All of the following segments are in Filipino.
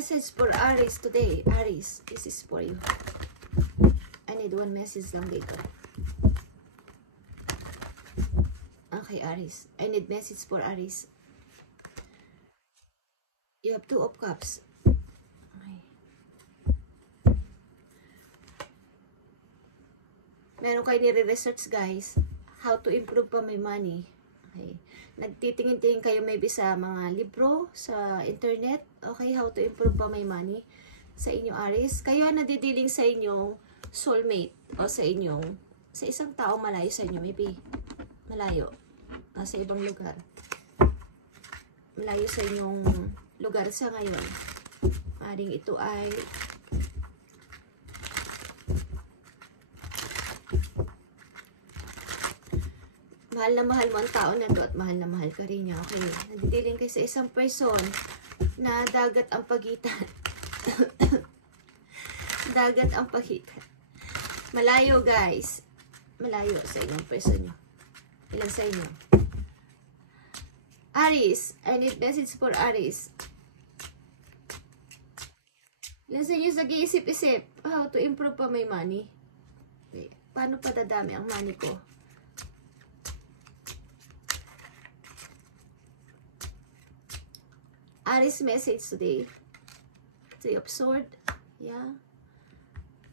Message for Aries today. Aries, this is for you. I need one message lang dito. Okay, Aries. I need message for Aries. You have 2 of Cups. Okay. Meron kayo nire-research, guys. How to improve pa my money. Okay. Nagtitingin-tingin kayo maybe sa mga libro, sa internet. Okay, how to improve pa my money sa inyong Aries. Kayo nadidealing sa inyong soulmate o sa isang tao malayo sa inyo. Maybe malayo. Sa ibang lugar. Malayo sa inyong lugar sa ngayon. Maring ito ay mahal na mahal mo ang tao na to at mahal na mahal ka rin niya. Okay. Nadidealing kayo sa isang person na dagat ang pagitan. Dagat ang pagitan. Malayo, guys. Malayo sa inyong person nyo. Ilan sa inyo? Aries. I need message for Aries. Ilan sa inyo nag-iisip-isip how to improve pa my money? Okay. Paano pa dadami ang money ko? Aries message today. 3 of Swords. Yeah.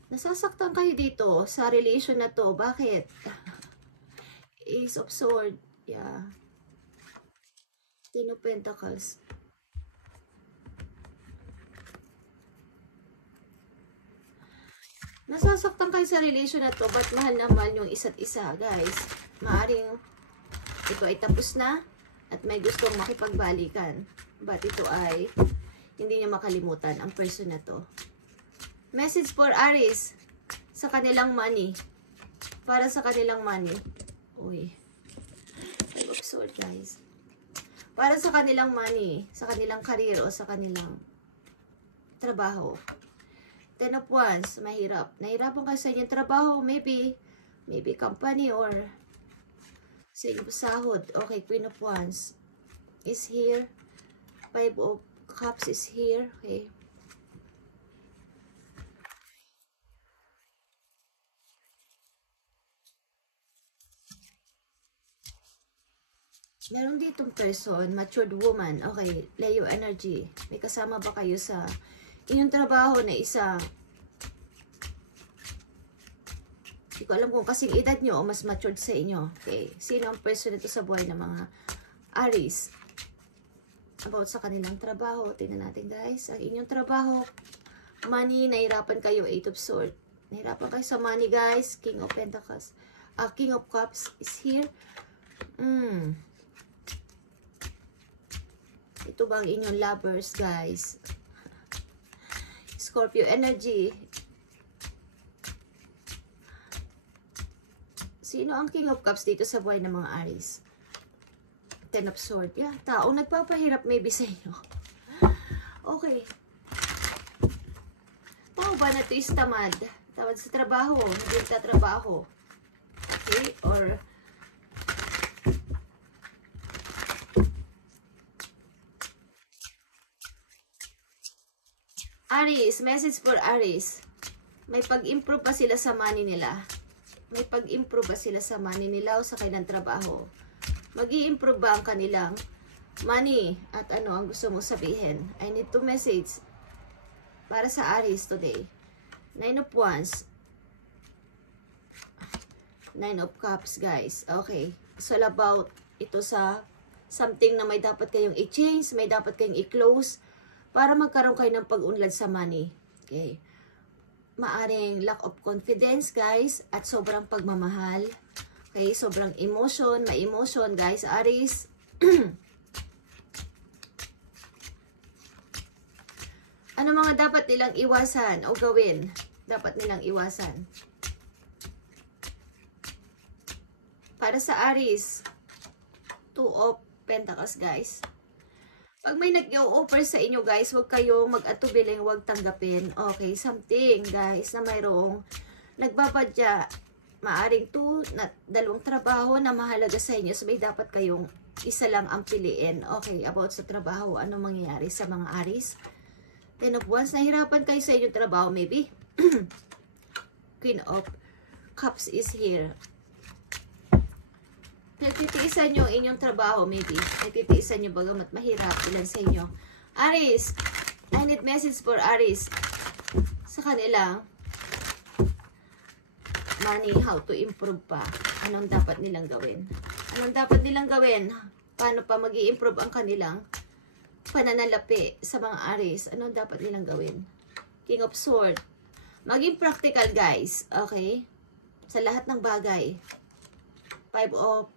Nasasaktan kayo dito sa relation na to. Bakit? Ace of Swords. Yeah. 10 of Pentacles. Nasasaktan kayo sa relation na to. Ba't mahal naman yung isa't isa, guys? Maaring ito ay tapos na at may gustong makipagbalikan. But ito ay hindi niya makalimutan ang person na to. Message for Aries sa kanilang money. Para sa kanilang money. Uy. 5 of Swords, guys. Para sa kanilang money, sa kanilang career o sa kanilang trabaho. 10 of Wands, mahirap. Nahirapan kayo sa inyong trabaho. Maybe company or sa inyong sahod. Okay, Queen of Wands is here. 5 of Cups is here. Okay. Meron ditong person, matured woman. Okay, Leo energy. May kasama ba kayo sa inyong trabaho na isa? Hindi ko alam kung kasing edad nyo o mas matured sa inyo. Okay, sino ang person nito sa buhay ng mga Aries? About sa kanilang trabaho. Tingnan natin, guys. Ang inyong trabaho, money, nahirapan kayo. 8 of Swords. Nahirapan kayo sa money, guys. King of Pentacles. King of Cups is here. Ito ba ang inyong lovers, guys? Scorpio energy. Sino ang King of Cups dito sa buhay ng mga Aries? 10 of Swords. Yeah, taong nagpapahirap maybe sa inyo. Okay. Tao ba na ito is tamad? Tamad sa trabaho. Hindi sa trabaho. Okay? Or Aries, message for Aries. May pag-improve ba sila sa money nila? May pag-improve ba sila sa money nila o sa kanilang trabaho? Mag-i-improve ba ang kanilang money? At ano ang gusto mong sabihin? I need to message para sa Aries today. 9 of Wands. 9 of Cups, guys. Okay. It's all about ito sa something na may dapat kayong i-change, may dapat kayong i-close para magkaroon kayo ng pag-unlad sa money. Okay. Maaring lack of confidence, guys, at sobrang pagmamahal. Okay, sobrang emotion, may emotion, guys, Aries. Ano mga dapat nilang iwasan o gawin? Dapat nilang iwasan. Para sa Aries, 2 of Pentacles, guys. Pag may nag-i-offer sa inyo, guys, huwag kayong mag-atubiling, huwag tanggapin. Okay, something, guys, na mayroong nagbabadya. Maaring 2 na 2 trabaho na mahalaga sa inyo. So, may dapat kayong isa lang ang piliin. Okay, about sa trabaho, ano mangyayari sa mga Aries? Ten of Wands, nahirapan kayo sa inyong trabaho, maybe. Queen of Cups is here. Nagtitiisan nyo inyong trabaho, maybe. Nagtitiisan nyo bagamat mahirap ilan sa inyo. Aries, I need message for Aries. Sa kanila, money, how to improve pa. Anong dapat nilang gawin? Anong dapat nilang gawin? Paano pa mag-i-improve ang kanilang pananalapi sa mga Aries? Anong dapat nilang gawin? King of Swords. Maging practical, guys. Okay? Sa lahat ng bagay. Five of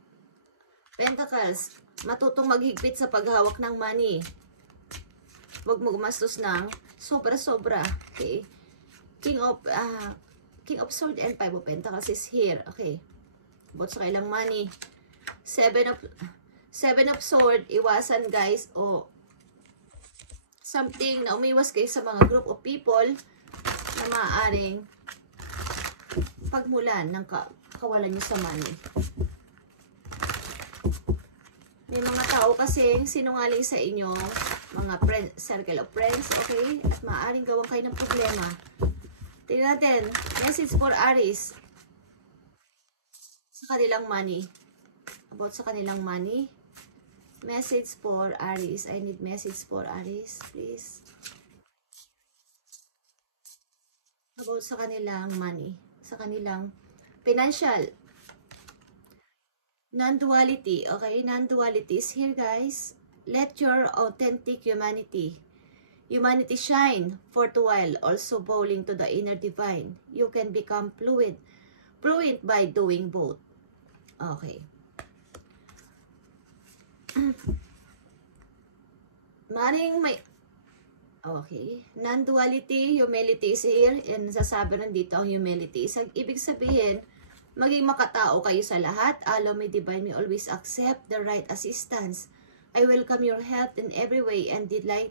Pentacles. Matutong maghigpit sa paghawak ng money. Huwag mo gumastos ng sobra-sobra. Okay? King of Swords and Five of Pentacles is here. Okay. About sa kailang money. Seven of Swords. Iwasan, guys. O something na umiwas kayo sa mga group of people na maaaring pagmulan ng kawalan nyo sa money. May mga tao kasi sinungaling sa inyo, mga circle of friends, okay? At maaaring gawang kayo ng problema. Tingnan natin, message for Aries sa kanilang money. About sa kanilang money. Message for Aries. I need message for Aries, please. About sa kanilang money. Sa kanilang financial. Non-duality. Okay? Non-duality is here, guys. Let your authentic humanity shine for a while, also bowing to the inner divine. You can become fluent by doing both. Okay. Maring may okay. Non-duality, humility is here. And sasabi rin dito ang humility. Ibig sabihin, maging makatao kayo sa lahat. Allow me, divine, may always accept the right assistance. I welcome your help in every way and delight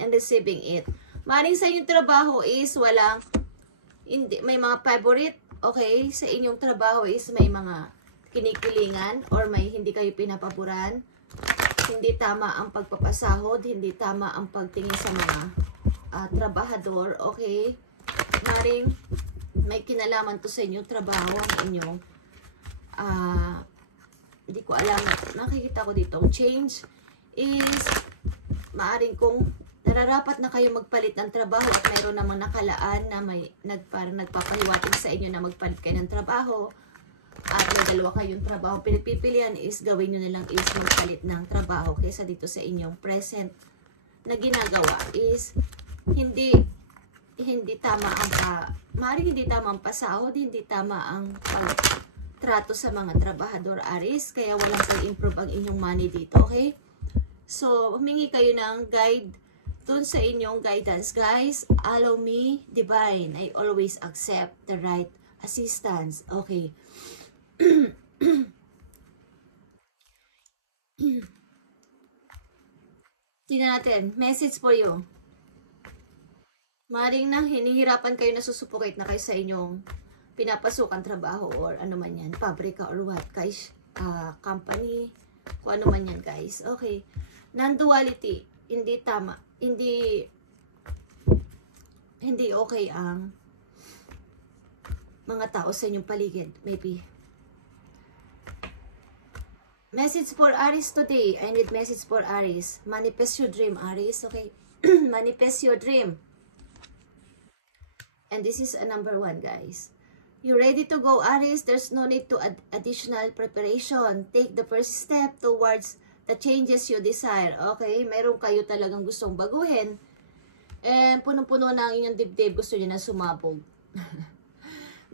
in receiving it. Maring sa inyong trabaho is walang, hindi, may mga favorite, okay? Sa inyong trabaho is may mga kinikilingan or may hindi kayo pinapaboran. Hindi tama ang pagpapasahod, hindi tama ang pagtingin sa mga trabahador, okay? Maring may kinalaman to sa inyong trabaho, ang inyong hindi ko alam, nakikita ko dito change is maaring kung nararapat na kayo magpalit ng trabaho at mayroon namang nakalaan na may parang nagpapahiwatig sa inyo na magpalit kayo ng trabaho at may dalawa kayong trabaho pinagpipilian is gawin nyo nilang is magpalit ng trabaho kaysa dito sa inyong present na ginagawa is hindi tama ang maaaring hindi tama ang pasahod, hindi tama ang pagtrato sa mga trabahador Aries, kaya walang pag-improve ang inyong money dito, okay? So, humingi kayo ng guide dun sa inyong guidance, guys. Allow me, divine, I always accept the right assistance, okay? Tingnan natin, message for you. Maring na hinihirapan kayo, nasusupukate na kayo sa inyong pinapasukan trabaho or ano man yan, pabrika or what, guys, company, kung ano man yan, guys. Okay. Non-duality, hindi tama, hindi okay ang mga tao sa inyong paligid, maybe. Message for Aries today. I need message for Aries. Manifest your dream, Aries, okay? Manifest your dream. And this is a number 1, guys. You ready to go, Aries? There's no need to additional preparation. Take the first step towards the changes you desire. Okay? Meron kayo talagang gustong baguhin. And punong-puno na ang inyong dibdib. Gusto niyo na sumabog.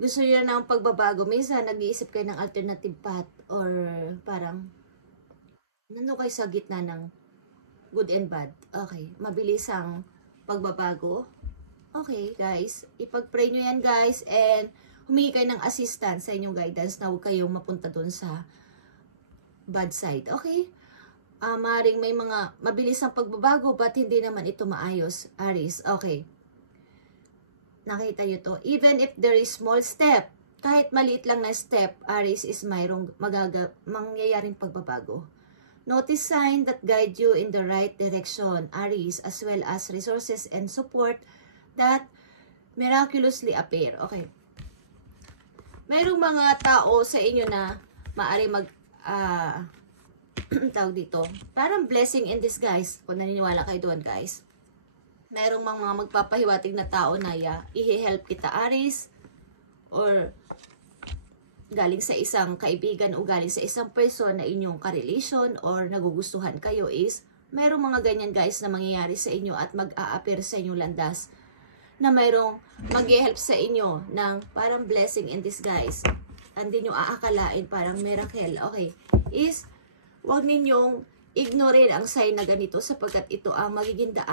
Gusto niyo na ng pagbabago. Minsan, nag-iisip kayo ng alternative path. Or parang, nandun kayo sa gitna ng good and bad. Okay. Mabilis ang pagbabago. Okay, guys. Ipag-pray nyo yan, guys. And humingi kayo ng assistance sa inyong guidance na huwag kayong mapunta dun sa bad side. Okay? Maring may mga mabilis ang pagbabago but hindi naman ito maayos, Aries. Okay. Nakita nyo to. Even if there is small step, kahit maliit lang na step, Aries, is mayroong mangyayaring pagbabago. Notice sign that guide you in the right direction, Aries, as well as resources and support that miraculously appear. Okay. Mayroong mga tao sa inyo na maaari tawag dito, parang blessing in disguise, kung naniniwala kayo doon, guys. Mayroong mga magpapahiwatig na tao na i-help kita, Aries, or galing sa isang kaibigan o galing sa isang person na inyong ka-relation or nagugustuhan kayo is, mayroong mga ganyan, guys, na mangyayari sa inyo at mag-a-appear sa inyong landas na mayroong mag-help sa inyo ng parang blessing in disguise. Hindi nyo aakalain, parang miracle. Okay, is, huwag ninyong ignorin ang sign na ganito sapagkat ito ang magiging daan